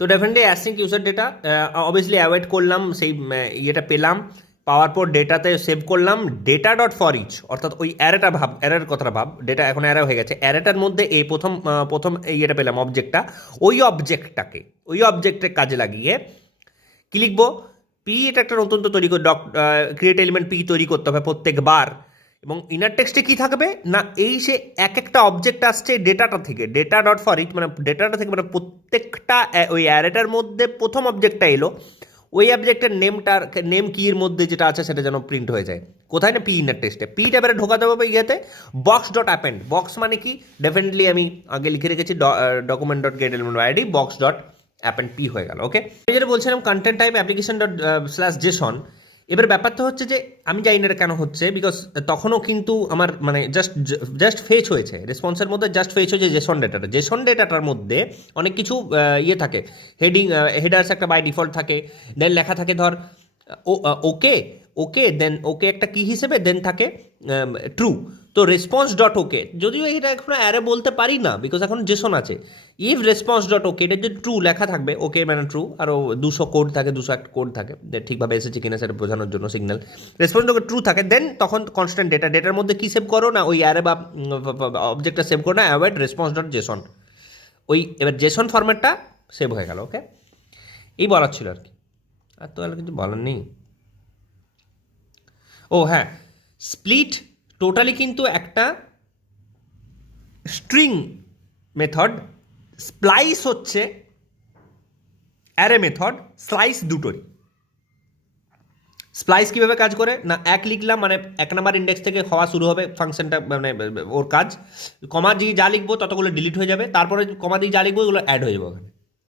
তো definitely async user data obviously await করলাম, সেই ইয়েটা পেলাম, পাওয়ার পর ডেটাতে সেভ করলাম ডেটা ডট ফর ইচ, অর্থাৎ ওই অ্যারেটা ভাব, অ্যারের কথাটা ভাব, ডেটা এখন অ্যারে হয়ে গেছে, অ্যারেটার মধ্যে এই প্রথম ইয়েটা পেলাম অবজেক্টটা, ওই অবজেক্টের কাজে লাগিয়ে কী লিখবো, পি, এটা একটা নতুন তো তৈরি করে ক্রিয়েট এলিমেন্ট পি তৈরি করতে হবে প্রত্যেকবার, এবং ইনার টেক্সটে কী থাকবে না, এই সে এক একটা অবজেক্ট আসছে ডেটাটা থেকে, ডেটা ডট ফর ইচ মানে ডেটাটা থেকে, মানে প্রত্যেকটা ওই অ্যারেটার মধ্যে প্রথম অবজেক্টটা এলো, ওই অবজেক্টের নেম কির মধ্যে যেটা আছে সেটা যেন প্রিন্ট হয়ে যায়, কোথায় না পি ইনার টেক্সটে, পি ট্যাবে ঢোকাতে হবে ইয়েতে বক্স ডট অ্যাপেন্ড, বক্স মানে কি ডেফিনেটলি আমি আগে লিখে রেখেছি document dot gate element ID box dot append P হয়ে গেল। ওকে, আমি যেটা বলছিলাম content type application dot slash Jason, এবার ব্যাপারটা হচ্ছে যে আমি জানি না এটা কেন হচ্ছে, বিকজ তখনও কিন্তু আমার মানে জাস্ট ফেচ হয়েছে রেসপন্সের মধ্যে, জাস্ট ফেচ হয়েছে জেসন ডেটাটার মধ্যে অনেক কিছু ইয়ে থাকে, হেডার্স একটা বাই ডিফল্ট থাকে, দেন লেখা থাকে ধর ওকে ওকে, দেন ওকে একটা কি হিসেবে, দেন থাকে ট্রু, তো রেসপন্স ডট ওকে, যদিও এটা এখন অ্যারে বলতে পারি না বিকজ এখন জেসন আছে, ইফ রেসপন্স ডট ওকে, এটা যদি ট্রু লেখা থাকবে, ওকে মানে ট্রু, আরও 200 কোড থাকে, 201 কোড থাকে ঠিকভাবে এসেছে কিনা সেটা বোঝানোর জন্য সিগন্যাল, রেসপন্স ডট ট্রু থাকে, দেন তখন কনস্ট্যান্ট ডেটার মধ্যে কী সেভ করো না, ওই অ্যারে বা অবজেক্টটা সেভ করো না, অ্যাওয়েড রেসপন্স ডট জেসন, ওই এবার জেসন ফরম্যাটটা সেভ হয়ে গেল। ওকে, এই বলার ছিল আর কি, আর তো আর কিছু বলার নেই। ও হ্যাঁ, স্প্লিট টোটালি কিন্তু একটা স্ট্রিং মেথড, স্প্লাইস হচ্ছে অ্যারে মেথড, স্লাইস দুটোরই। স্প্লাইস কীভাবে কাজ করে না, এক লিখলাম মানে 1 নাম্বার ইন্ডেক্স থেকে হওয়া শুরু হবে ফাংশনটা, মানে ওর কাজ, কমা দিয়ে যা লিখবো ততগুলো ডিলিট হয়ে যাবে, তারপরে কমা দিয়ে যা লিখবো ওগুলো অ্যাড হয়ে যাবে ওখানে,